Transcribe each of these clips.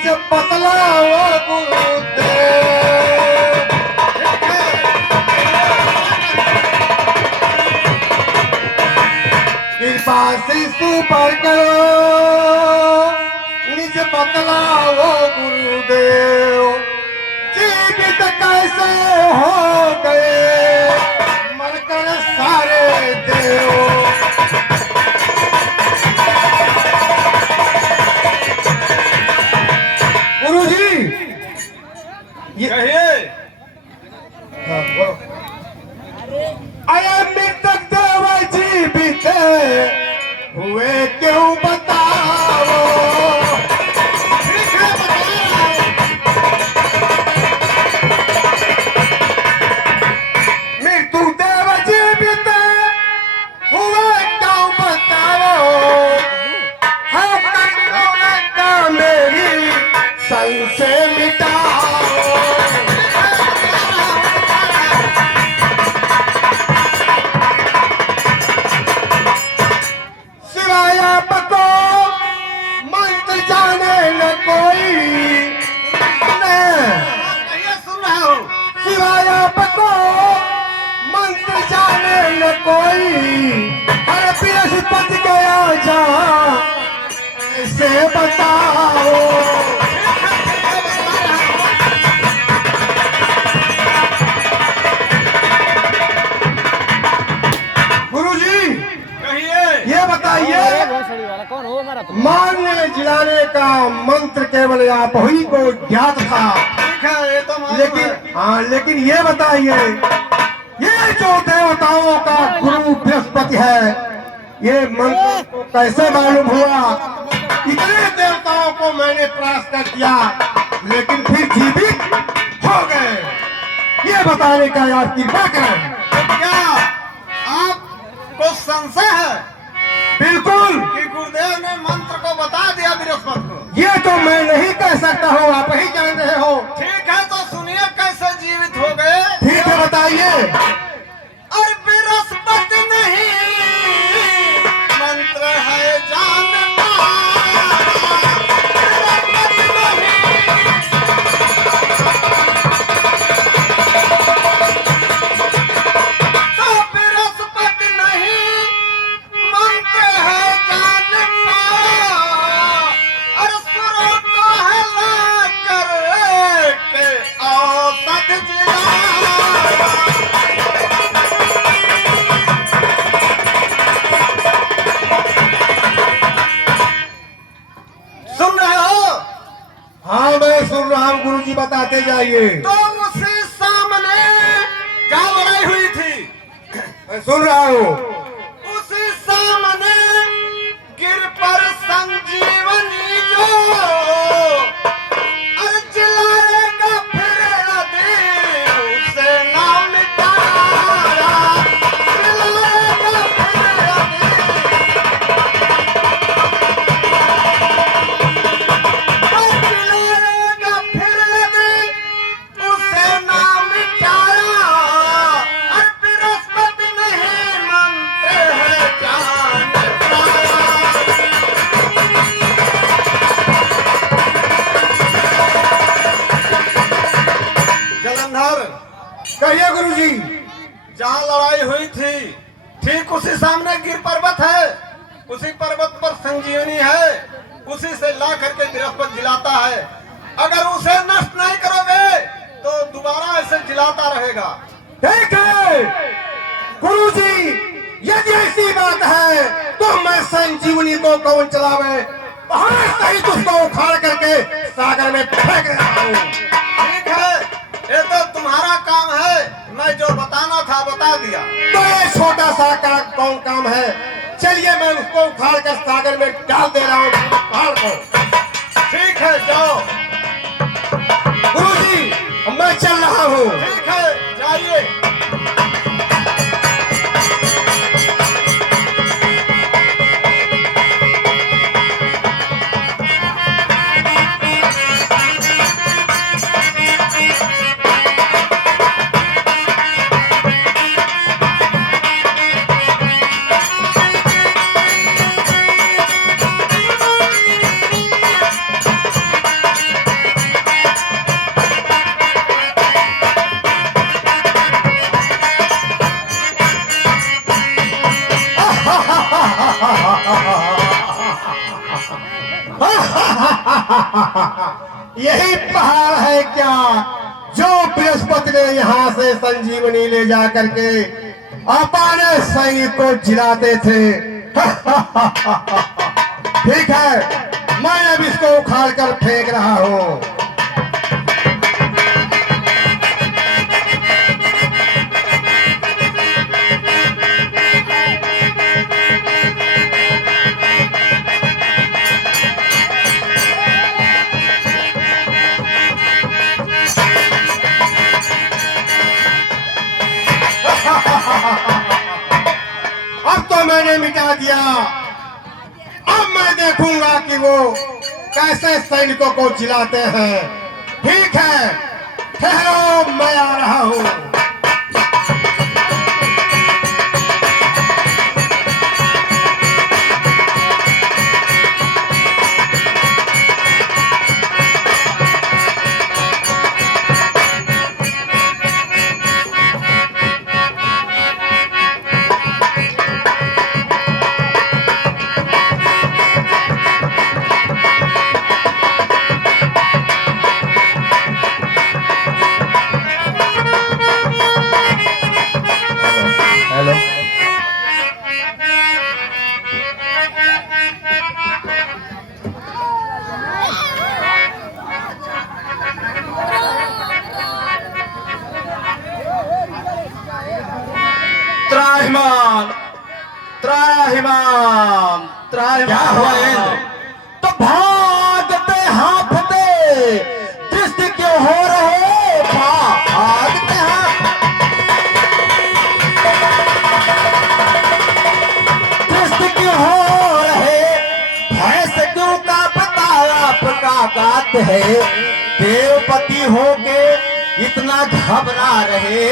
निज बतलाओ गुरुदेव। कृपा शिशु पर करो निज बतलाओ गुरुदेव। जीवित कैसे हो गए मरकर सारे देव। गुरुजी ये कहिए। अरे मृतक देव जीवित हुए क्यों बताओ। मृत्यु देव जीवित हुए क्यों बताओ। हम का मेरी संशय मिटाओ। सिवाय आपको मंत्र जाने न कोई। कहिए, सुन रहा हूँ। सिवाय आपको मंत्र जाने न कोई। हर बृहस्पति गया जहाँ ऐसे बताओ। गुरुजी कहिए। ये बताइए कौन हो हमारा तो? मारने जिलाने का मंत्र केवल आप ही को ज्ञात था। ठीक है, ये तो मालूम लेकिन है। हाँ, लेकिन ये बताइए ये जो देवताओं का गुरु बृहस्पति है ये मंत्र को कैसे मालूम हुआ। इतने देवताओं को मैंने परास्त किया लेकिन फिर जीवित हो गए। ये बताने का यार कृपा करें। क्या आपको संशय है बिल्कुल कि गुरुदेव ने मंत्र को बता दिया बृहस्पति को? ये तो मैं नहीं कह सकता हूँ, आप ही जान रहे हो। ठीक है, तो सुनिए कैसे जीवित हो गए। ठीक है बताइए। और बृहस्पति नहीं मंत्र है जानता। बृहस्पति नहीं। तो बृहस्पति नहीं मंत्र है जानता। और सुरों को हिला कर के औसत जिला। सुन रहे हो? हाँ मैं सुन रहा हूँ गुरुजी बताते जाइए। तो उसी सामने क्या लड़ाई हुई थी? मैं सुन रहा हूँ। उसी सामने गिर पर संजीवनी जो अरे चिल्लाएगा फिर यदि उसे ना मिटाया। चिल्लाएगा फिर यदि चिल्लाएगा फिर यदि उसे ना मिटाया। और बृहस्पति नहीं मंत्र है जानता। जलंधर, कहिए गुरुजी। जहाँ लड़ाई हुई थी ठीक उसी सामने गिर पर्वत है। उसी पर्वत पर संजीवनी है। उसी से ला करके बृहस्पति जिलाता है। अगर उसे नष्ट नहीं करोगे तो दोबारा ऐसे जिलाता रहेगा। ठीक है गुरुजी, यदि ऐसी बात है तो मैं संजीवनी को कौन चलावे बाहर सहित उसको उखाड़ करके सागर में फेंक रहा हूँ। ठीक है, ये तो तुम्हारा काम है। मैं जो बताना था बता दिया। तो ये छोटा सा कौन काम है। चलिए मैं उसको उखाड़ कर सागर में डाल दे रहा हूँ पहाड़ को। ठीक है, जाओ। गुरुजी मैं चल रहा हूँ। ठीक है, जाइए। यही पहाड़ है क्या जो बृहस्पति ने यहाँ से संजीवनी ले जा करके अपने सैनिक को जिलाते थे। ठीक है, मैं अब इसको उखाड़ कर फेंक रहा हूँ। अब तो मैंने मिटा दिया, अब मैं देखूंगा कि वो कैसे सैनिकों को जिलाते हैं। ठीक है, ठहरो, मैं आ रहा हूं। हेलो, त्राहिमाम त्राहिमाम त्राहिमाम। क्या हुआ इंद्र? तो भागते हांफते दृष्टि क्यों हो रहे? भागते दृष्टि क्यों हो रहे? भय से क्यों कांपता आपका गात है? देवपति होके इतना घबरा रहे,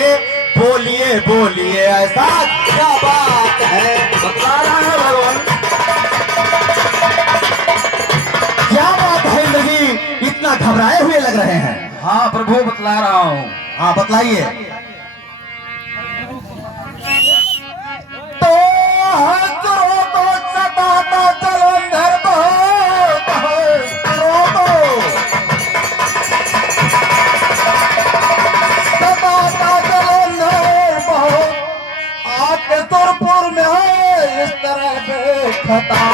बोलिए बोलिए ऐसा क्या बात है? बता रहा है भगवान, क्या बात है इंद्र जी, इतना घबराए हुए लग रहे हैं? हाँ प्रभु बतला रहा हूँ। हाँ बतलाइए। तो हंसरो तो सताता जलंधर बहुत हंसरो तो सताता जलंधर बहुत, आपके सुरपुर में है इस तरह बेखता,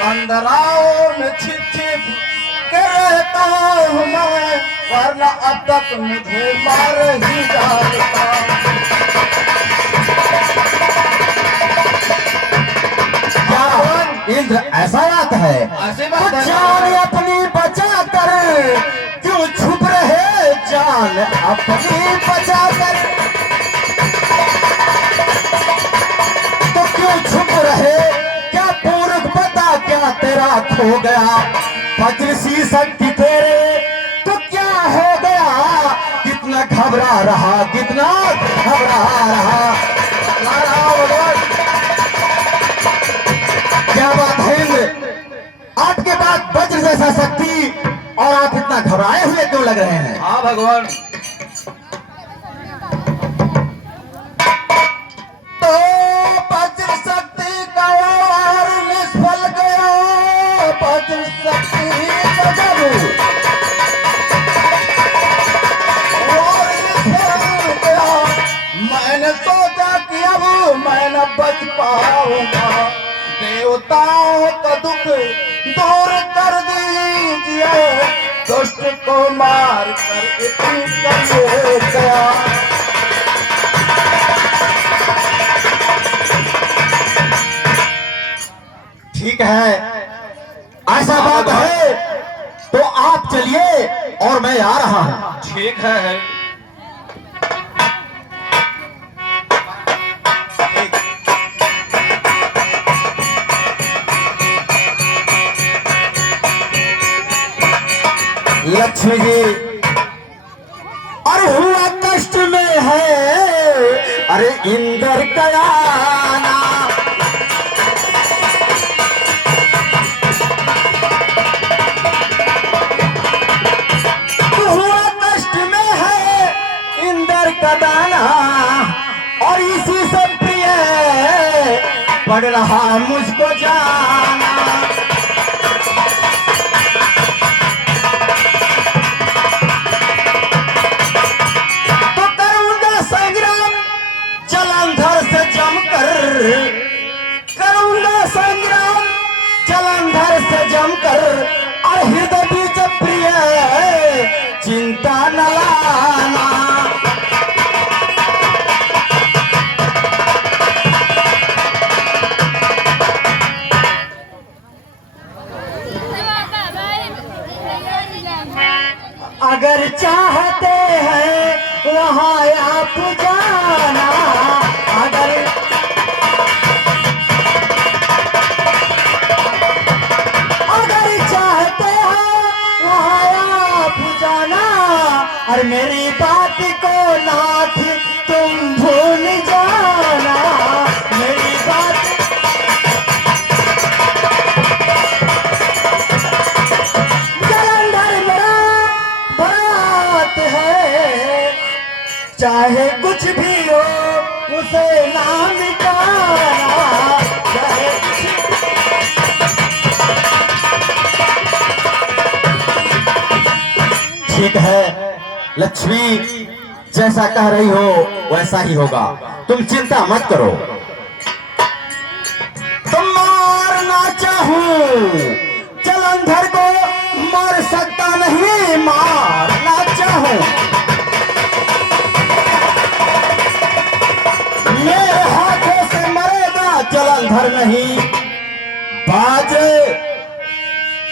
कंदराओं में छिप छिप के रहता हूँ मैं, वरना अब तक मुझे मार ही डालता। इंद्र ऐसा बात है? ऐसी बात तो है। जान अपनी बचा कर क्यों छुप रहे? जान अपनी बचा कर तो क्यों छुप रहे? क्या पूरक पता क्या तेरा खो गया? वज्र सी शक्ति तेरे तो क्या हो गया? कितना घबरा रहा, कितना घबरा रहा। क्या बात है इंद्र, आपके पास वज्र जैसा शक्ति और आप इतना घबराए हुए क्यों लग रहे हैं? हाँ भगवान। तो वज्र शक्ति का वार निष्फल गया, वज्र शक्ति का जादू वार निष्फल गया। मैंने सोचा कि अब मैं न बच पाऊंगा, देवताओं का दुख दूर कर दीजिए, दुष्ट को मार कर इतनी कर गया। ठीक है, ऐसा बात है तो आप चलिए और मैं आ रहा हूं। ठीक है। लक्ष्मी जी, अरे हुआ कष्ट में है, अरे इंद्र का आना। हुआ कष्ट में है इंद्र का दाना, और इसी से प्रिय पड़ रहा मुझको जाना। अगर चाहते हैं वहाँ आप जाना, अगर चाहते हैं वहाँ आप जाना, और मेरी बात को नाथ तुम भूल जाना, मेरी बात। जलंधर मेरा बात है, चाहे कुछ भी हो उसे ना मिटाना, चाहे ठीक है लक्ष्मी, जैसा कह रही हो वैसा ही होगा, तुम चिंता मत करो। तुम मारना चाहूं जलंधर को मार सकता नहीं, मारना चाहूं मेरे हाथों से मरेगा जलंधर नहीं, बाजे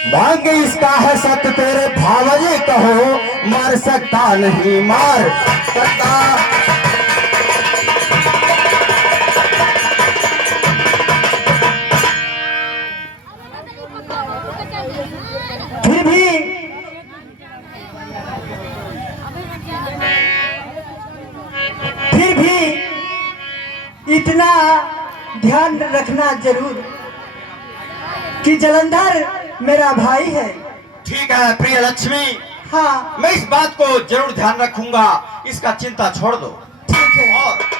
भाग्य इसका है सत्य तेरे भावजी कहो, मार सकता नहीं, मार सकता। फिर भी इतना ध्यान रखना जरूर कि जलंधर मेरा भाई है। ठीक है प्रिय लक्ष्मी, हाँ मैं इस बात को जरूर ध्यान रखूंगा, इसका चिंता छोड़ दो। ठीक है। और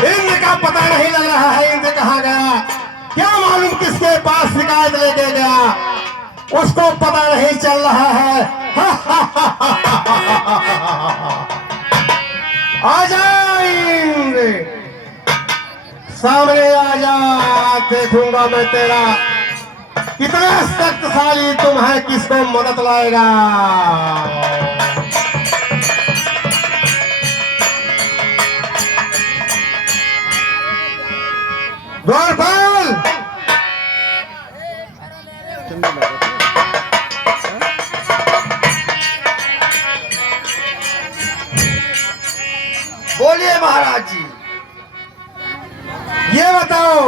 इंद्र का पता नहीं लग रहा है, इंद्र कहाँ गया, क्या मालूम किसके पास शिकायत लेके गया, उसको पता नहीं चल रहा है। आजा इंद्र, सामने आजा, देखूंगा मैं तेरा कितना शक्तिशाली तुम है, किसको मदद लाएगा। द्वारपाल, बोलिए महाराज जी। ये बताओ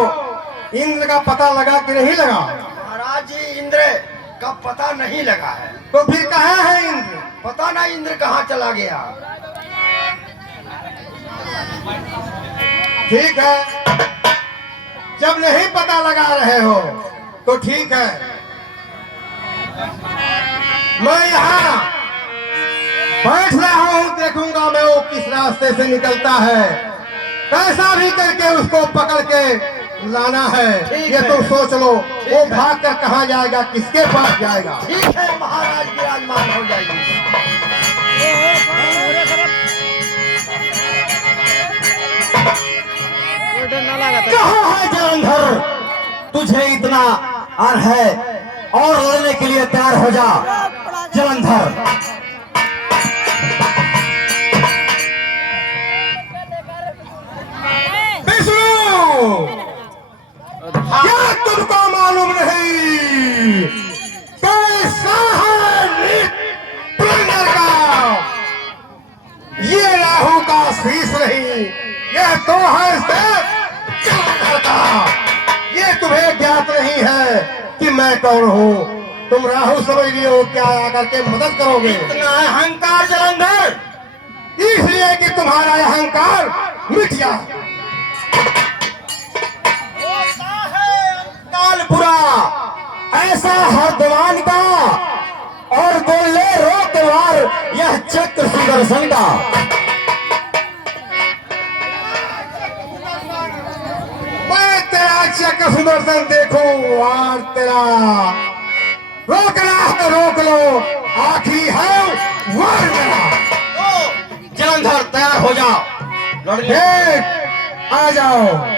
इंद्र का पता लगा कि नहीं लगा? महाराज जी इंद्र का पता नहीं लगा है। तो फिर कहाँ है इंद्र? पता नहीं इंद्र कहाँ चला गया। ठीक है, जब नहीं पता लगा रहे हो तो ठीक है, मैं यहाँ बैठ रहा हूँ, देखूंगा मैं वो किस रास्ते से निकलता है, कैसा भी करके उसको पकड़ के लाना है। ये तुम सोच लो, वो भाग कर कहाँ जाएगा, किसके पास जाएगा। ठीक है महाराज, विराजमान हो जाइए। कहाँ है जलंधर, तुझे इतना आर है और लड़ने के लिए तैयार हो जा जलंधर। विष्णु, क्या तुमको मालूम नहीं कैसा है नृत्य का? ये राहु का शीश नहीं, यह तो है जलंधर का। ये तुम्हें ज्ञात नहीं है कि मैं कौन हूँ, तुम राहु समझ लिए हो, क्या आकर के मदद करोगे? इतना अहंकार जलंधर, इसलिए कि तुम्हारा अहंकार मिट जाए। काल बुरा ऐसा हरदवान का और बोले रोक वार यह चक्र सुदर्शन का। मैं तेरा चक्र सुदर्शन देखो और तेरा रोकना है रोक लो, आखिरी है वार मेरा। जलंधर तैयार हो जाओ, लड़ने देख आ जाओ।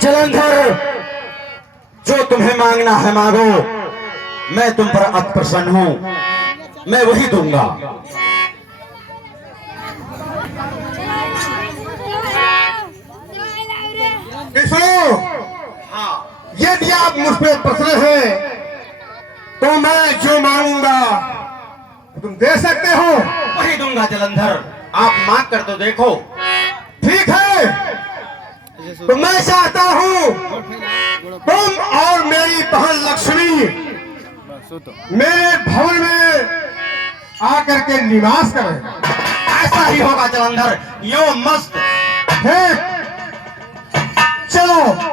जलंधर, जो तुम्हें मांगना है मांगो, मैं तुम पर अति प्रसन्न हूं, मैं वही दूंगा। सुनो, यदि आप मुझ पर प्रसन्न हैं तो मैं जो मांगूंगा तुम दे सकते हो। वही दूंगा जलंधर, आप मांग कर तो देखो। ठीक है, तो मैं चाहता हूं तुम और मेरी बहन लक्ष्मी मेरे भवन में आकर के निवास करें। ऐसा ही होगा जलंधर, यो मस्त। ठीक, चलो।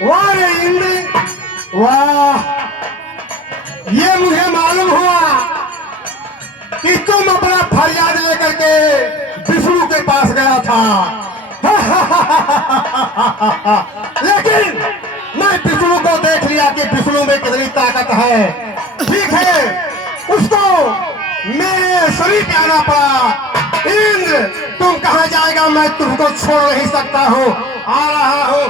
वाह रे इंद्र, वाह, ये मुझे मालूम हुआ कि तुम अपना फरियाद लेकर के विष्णु के पास गया था। लेकिन मैं विष्णु को देख लिया कि विष्णु में कितनी ताकत है। ठीक है, उसको मेरे समीप आना पड़ा। इंद्र, तुम कहाँ जाएगा, मैं तुमको छोड़ नहीं सकता हूँ, आ रहा हूँ।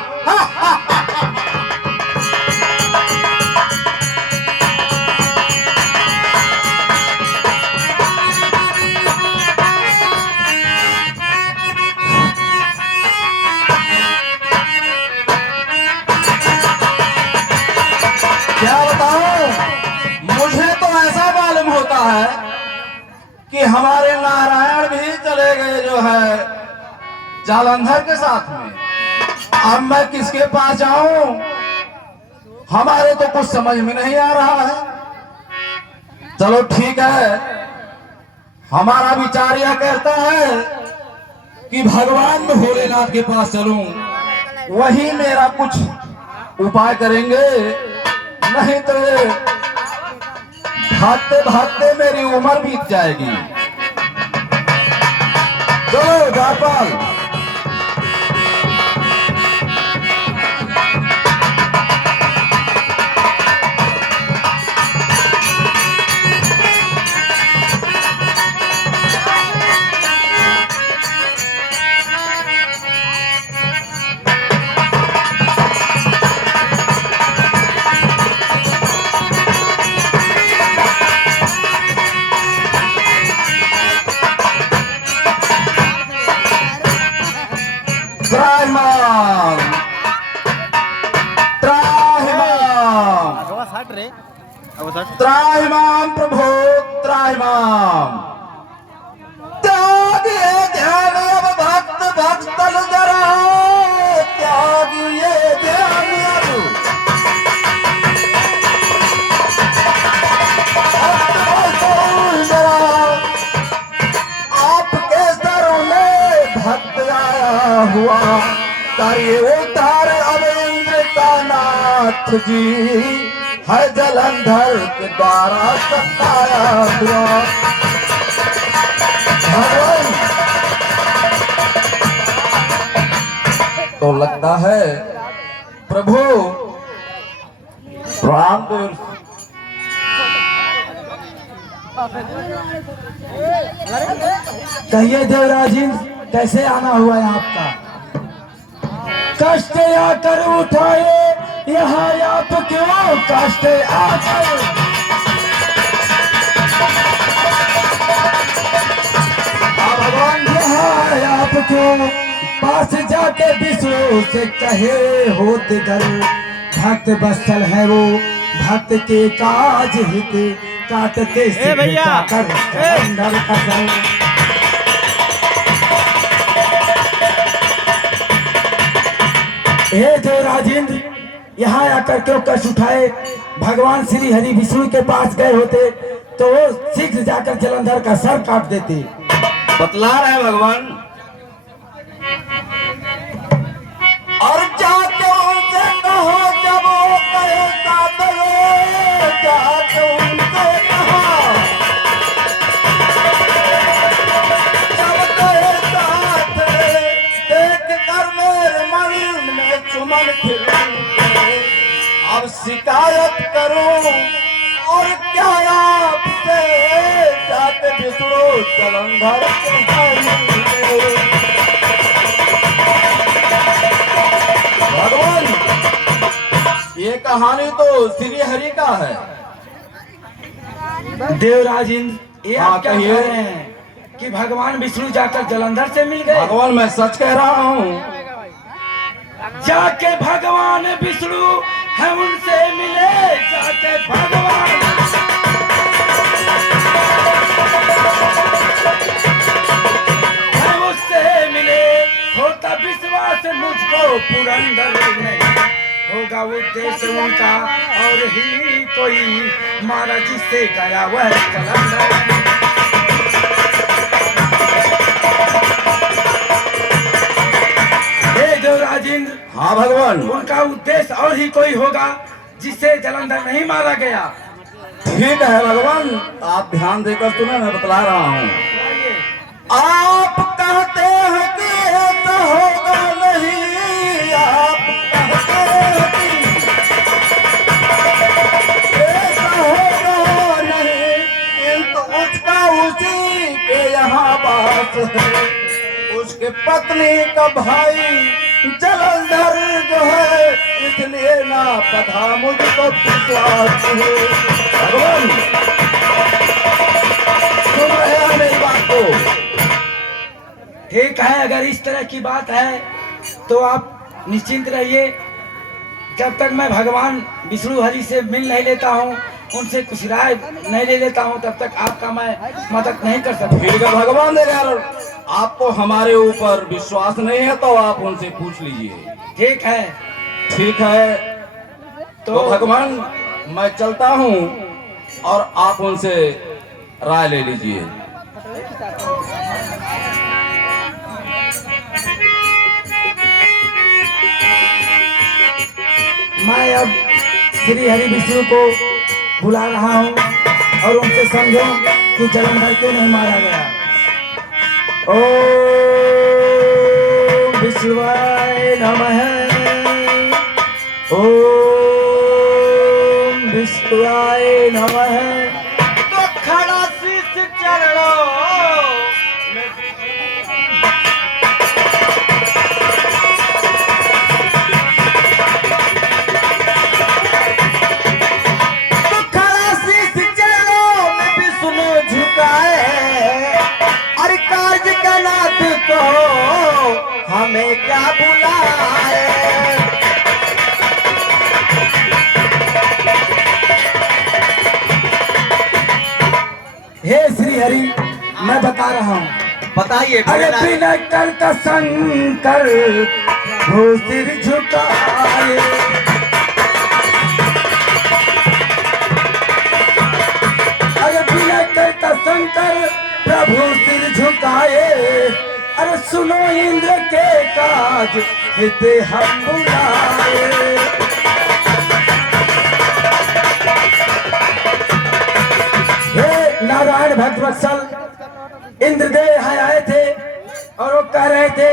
क्या बताऊं, मुझे तो ऐसा मालूम होता है कि हमारे नारायण भी चले गए जो है जालंधर के साथ में। अब मैं किसके पास जाऊं, हमारे तो कुछ समझ में नहीं आ रहा है। चलो ठीक है, हमारा विचार यह कहता है कि भगवान भोलेनाथ के पास चलूं, वही मेरा कुछ उपाय करेंगे। नहीं तो ये भागते भागते मेरी उम्र बीत जाएगी। चलो गोपाल। त्राहिमाम, त्राहिमाम, त्राहिमाम प्रभु त्राहिमाम। त्यागिए ध्यान अब भक्त भक्तन जरा, त्यागिए ध्यान अब भक्त भक्तन जरा। आपके सरों में भक्त आया हुआ करिए उद्धार अब इंद्र का नाथ जी है जलंधर के द्वारा सताया हुआ। भगवान तो लगता है प्रभु रामदेव कहिए देवराज जी, कैसे आना हुआ है आपका? कष्ट आकर उठाए यहाँ आप क्यों कष्ट आकर? भगवान यहाँ आप क्यों पास जाके विष्णु से कहे होते डरो, भक्त बस्तल है वो भक्त के काज हित काटते से जाकर अंदर फसल। हे जय राजेंद्र, यहाँ आकर क्यों कष्ट उठाए? भगवान श्री हरि विष्णु के पास गए होते तो शीघ्र जाकर जलंधर का सर काट देते। बतला रहे भगवान। और जाके उनसे कहो जब वो कहे साथ लो, जाके उनसे कहो जब कहे साथ, देख कर मेरे मन में चुमन खिले। अब शिकायत करूं और क्या आपसे, जाके विष्णु जलंधर के भगवान। ये कहानी तो श्री हरि का है। देवराज इंद्र, ये हाँ, आप क्या कह कहिए। रहे हैं कि भगवान विष्णु जाकर जलंधर से मिल गए? भगवान मैं सच कह रहा हूँ। जाके भगवान विष्णु हम उनसे मिले, जाके भगवान हम उससे मिले, होता विश्वास मुझको पुरंदर में, होगा उद्देश्य उनका और ही कोई मारा जिससे गया वह जलंधर। राजेंद्र, हाँ भगवान, उनका उद्देश्य और ही कोई होगा जिससे जलंधर नहीं मारा गया। ठीक है भगवान, आप ध्यान देकर सुने, मैं बतला रहा हूँ। आप कहते हैं कि ऐसा होगा नहीं, आप कहते हैं कि ऐसा होगा नहीं, किंतु उसका उसी के यहाँ बात है। उसके पत्नी का भाई जलंधर जो है, इसलिए ना पता मुझको विश्वास है। भगवान सुन रहे हैं मेरी बात को? ठीक है, अगर इस तरह की बात है तो आप निश्चिंत रहिए। जब तक मैं भगवान विष्णु हरि से मिल नहीं लेता हूँ, उनसे कुछ राय नहीं ले लेता हूँ, तब तक आपका मैं मदद नहीं कर सकता। ठीक है भगवान, अगर आपको हमारे ऊपर विश्वास नहीं है तो आप उनसे पूछ लीजिए। ठीक है, ठीक है, तो भगवान मैं चलता हूँ और आप उनसे राय ले लीजिए। मैं अब श्री हरि विष्णु को बुला रहा हूँ और उनसे समझो कि जलंधर क्यों नहीं मारा गया। ओम विष्णुवाय नमः, ओम विष्णुवाय नमः। तो खड़ा शीश चरणों में तो खड़ा शीश चरणों में विष्णु झुकाए, और कार्य का नाथ को हमें क्या बुलाए। हे श्री हरि, मैं बता रहा हूँ, बताइए। अरे बिना कर का शंकर हो सिर झुकाए। अरे बिना कर का शंकर प्रभु सिर झुकाए। अरे सुनो इंद्र के आज हिते हम बुलाए। हे नारायण भक्तवत्सल, इंद्रदेव यहाँ आए थे और वो कह रहे थे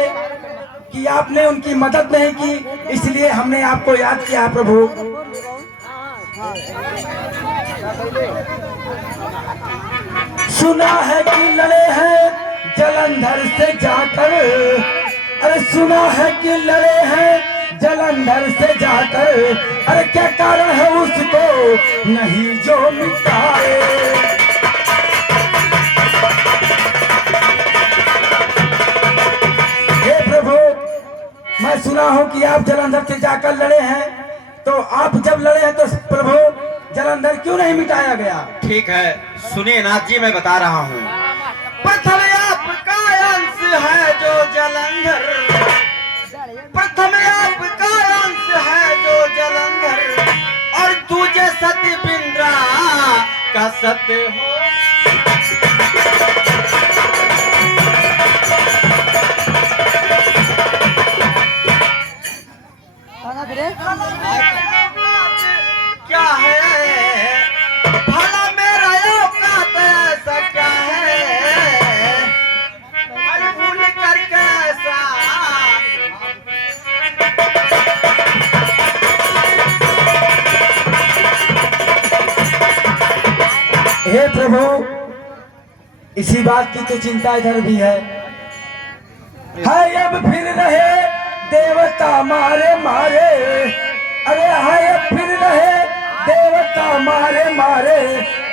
कि आपने उनकी मदद नहीं की, इसलिए हमने आपको याद किया प्रभु। सुना है कि लड़े हैं जलंधर से जाकर, अरे सुना है कि लड़े हैं जलंधर से जाकर, अरे क्या कारण है उसको नहीं जो मिटाए। हे प्रभु, मैं सुना हूं कि आप जलंधर से जाकर लड़े हैं, तो आप जब लड़े हैं तो प्रभु जलंधर क्यों नहीं मिटाया गया? ठीक है, सुनिए नाथ जी, मैं बता रहा हूँ। प्रथम आपका अंश है जो जलंधर, प्रथम आपका अंश है जो जलंधर, और दूजे सती बिंद्रा का सत्य हो। क्या है भला मेरा औकात ऐसा क्या है, अरे भूल कर कैसा। हे प्रभु, इसी बात की तो चिंता इधर भी है। अब फिर रहे देवता मारे मारे, अरे हाय अब फिर रहे देवता मारे मारे,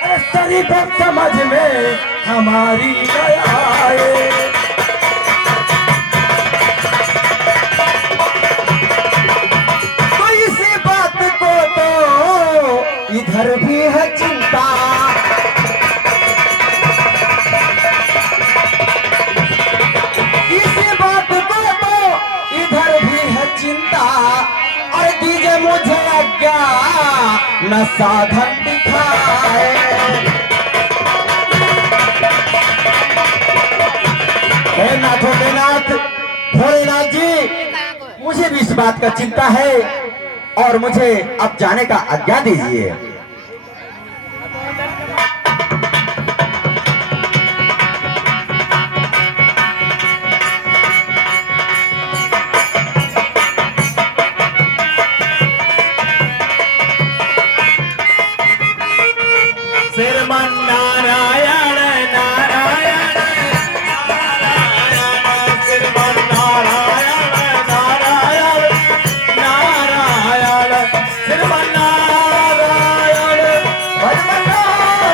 अरे शरीफ समझ में हमारी दया आए। तो इसी बात को तो इधर भी है चिंता, इसी बात को तो इधर भी है चिंता, और दीजिए मुझे आज्ञा न साधन दिखाए। हे नाथों के नाथ भोलेनाथ जी, मुझे भी इस बात का चिंता है और मुझे अब जाने का आज्ञा दीजिए। नारायण नारायण नारायण नारायण नारायण श्रीमन नारायण भगवान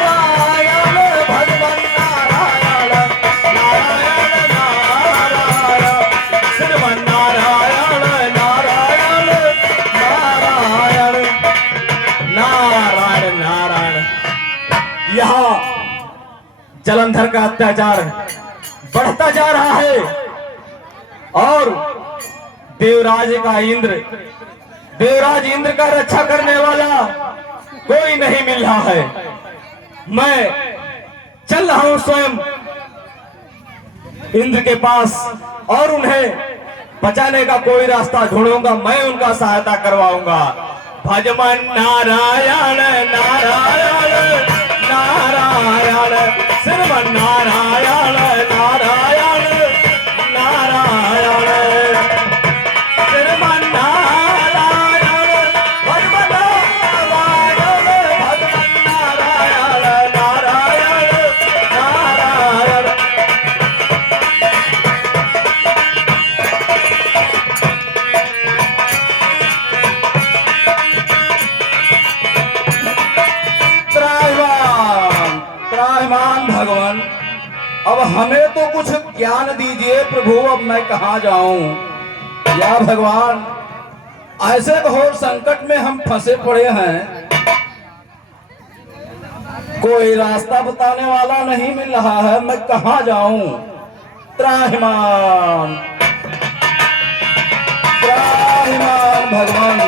नारायण भगवान नारायण नारायण नारायण श्रीमन नारायण नारायण नारायण नारायण नारायण। यहाँ जलंधर का अत्याचार बढ़ता जा रहा है और देवराज इंद्र का रक्षा करने वाला कोई नहीं मिल रहा है। मैं चल रहा हूं स्वयं इंद्र के पास और उन्हें बचाने का कोई रास्ता ढूंढूंगा, मैं उनका सहायता करवाऊंगा। भजमन नारायण नारायण नारायण श्रीमन नारायण नारायण नारायण श्रीमन नारायण भगवान नारायण भगवान नारायण नारायण नारायण। त्राहिमाम भगवान, अब हमें तो कुछ ज्ञान दीजिए प्रभु, अब मैं कहाँ जाऊं? या भगवान, ऐसे घोर संकट में हम फंसे पड़े हैं, कोई रास्ता बताने वाला नहीं मिल रहा है, मैं कहाँ जाऊं? त्राहिमाम त्राहिमाम भगवान।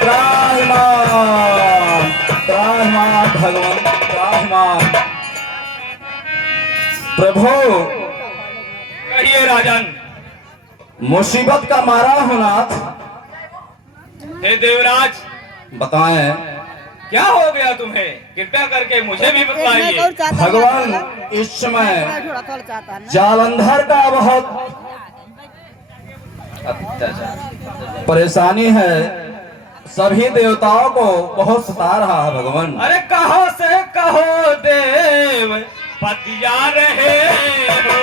त्राहिमाम त्राहिमाम भगवान त्राहिमाम। प्रभु कहिए राजन। मुसीबत का मारा हूं नाथ, हे देवराज, बताएं। क्या हो गया तुम्हें? कृपया करके मुझे भी बताइए। भगवान इस समय जालंधर का बहुत परेशानी है, सभी देवताओं को बहुत सता रहा है भगवान। अरे कहो से कहो देव पतिया रहे हो,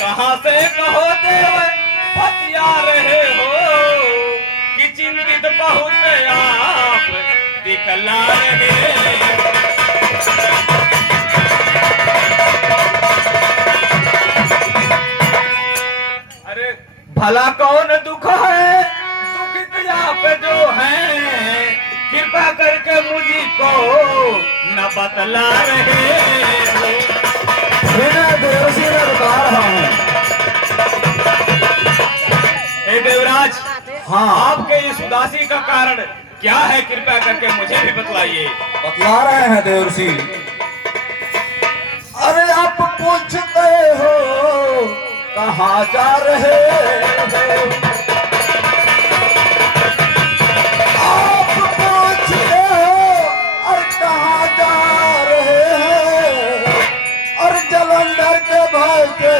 कहाँ से कहो देव पतिया रहे हो कि चिंतित बहुत आप दिखला रहे हो। अरे भला कौन दुख है, दुखित आप जो है, कृपा करके मुझी को न बतला रहे हो। बिना देवसी में बता रहा हूँ। हे देवराज, हाँ, आपके इस उदासी का कारण क्या है? कृपया करके मुझे भी बतलाइए। बतला रहे हैं देवसी। अरे आप पूछते हो कहाँ जा रहे हो, आप पूछते हो और कहाँ जा रहे हो, और जलंधर के भागे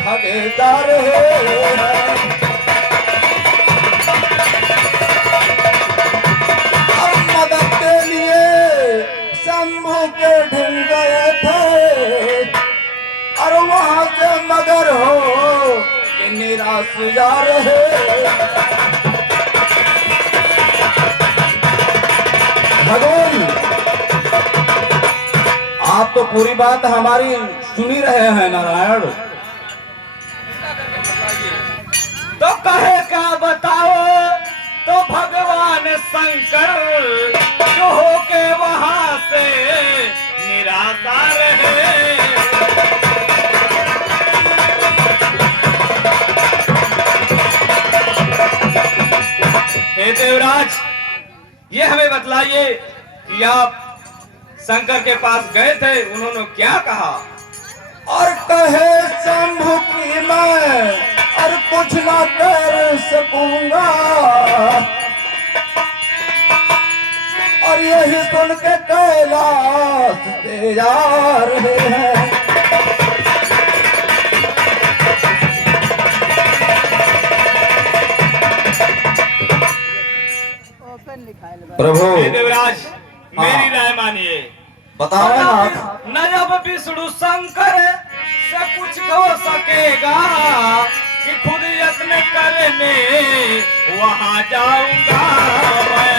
भागे जा रहे हैं। और मदद के लिए शंभू के ढूंढ गए थे, और वहां से मगर हो कि निराश जा रहे। भगवान, आप तो पूरी बात हमारी सुनी रहे हैं नारायण। तो कहे क्या बताओ, तो भगवान शंकर जो होके वहां से निराशा रहे। हे देवराज, ये हमें बतलाइए कि आप शंकर के पास गए थे, उन्होंने क्या कहा? और कहे शंभु की मैं और कुछ ना कर सकूंगा, और यही सुन के कैलाश से जा रहे हैं। प्रभु, हे देवराज, मेरी हाँ। राय मानिए। बताओ नाथ। न जब विष्णु शंकर से कुछ हो सकेगा कि खुद यत्न करने वहां जाऊंगा मैं।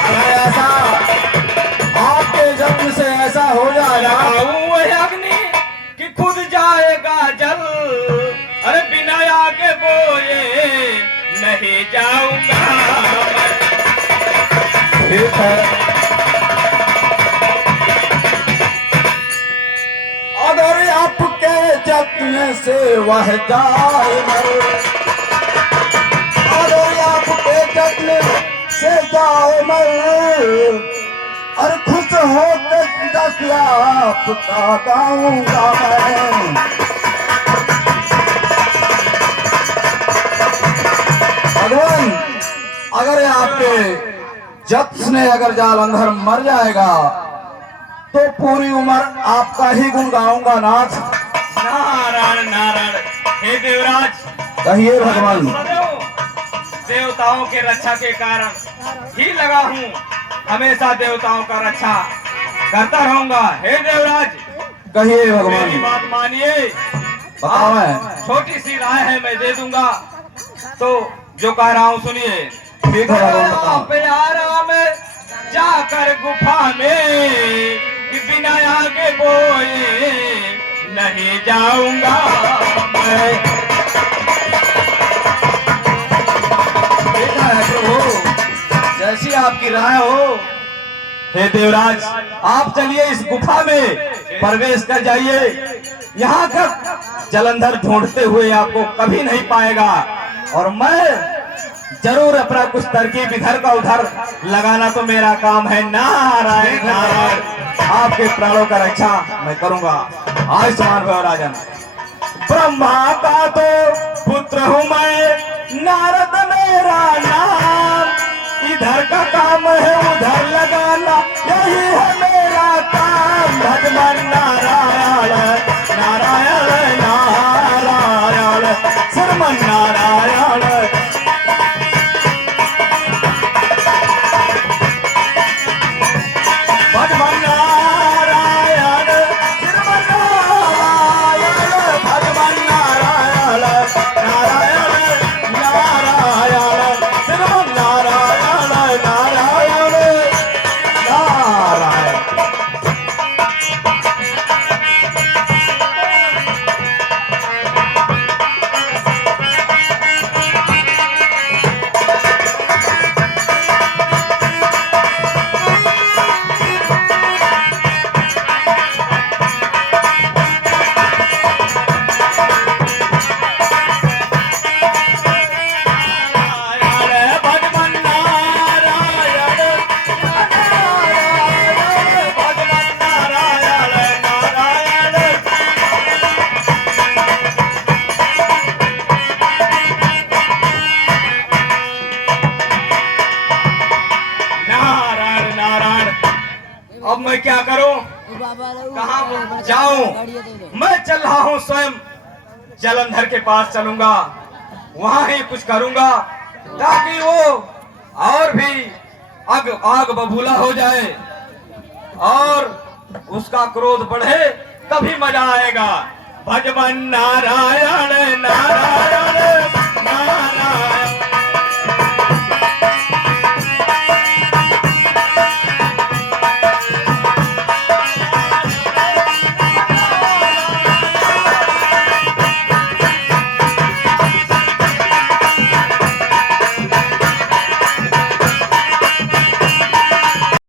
अगर ऐसा आपके जन्म से ऐसा हो जाएगा, लगाऊं वह अग्नि कि खुद जाएगा जल, अरे बिना आगे बोए नहीं जाऊंगा मैं। ठीक है। अगर आपके जत्न से वह जाए मर, अगर आपके जत्न से जाए मर, और खुश होकर दस आपका गाऊंगा मैं। भगवान, अगर आपके जत्न ने अगर जालंधर मर जाएगा तो पूरी उम्र आपका ही गुण गाऊंगा नाथ। नारायण नारायण। हे देवराज, कहिए भगवान। सदैव देवताओं के रक्षा के कारण ही लगा हूँ, हमेशा देवताओं का रक्षा करता रहूंगा। हे देवराज, कहिए मेरी भगवान। बात मानिए। बताओ। छोटी सी राय है, मैं दे दूंगा, तो जो कह रहा हूँ सुनिए। ठीक है भगवान, बताओ। प्यारा में जाकर गुफा में कि बिना आगे बोए नहीं जाऊंगा मैं। देखा है प्रभु, जैसी आपकी राय हो। हे देवराज, आप चलिए इस गुफा में प्रवेश कर जाइए। यहाँ तक जलंधर ढूंढते हुए आपको कभी नहीं पाएगा, और मैं जरूर अपना कुछ तरकीब इधर का उधर लगाना तो मेरा काम है। नारायण नारायण। आपके प्राणों का रक्षा मैं करूंगा। आयुष्मान भव राजन। ब्रह्मा का तो पुत्र हूँ मैं, नारद मेरा नाम, इधर का काम है उधर लगाना, यही है मेरा काम। भगवान नारायण नारायण नारायण, श्रीमन नारायण। भगवान नारायण श्रीमन नारायण, भगवान नारायण नारायण नारायण, श्रीमन नारायण नारायण नारायण। अब मैं क्या करूं, कहां जाऊं? मैं चल रहा हूं स्वयं जलंधर के पास चलूंगा, वहां ही कुछ करूंगा ताकि वो और भी आग बबूला हो जाए और उसका क्रोध बढ़े, तभी मजा आएगा। भगवान नारायण नारायण नारायण।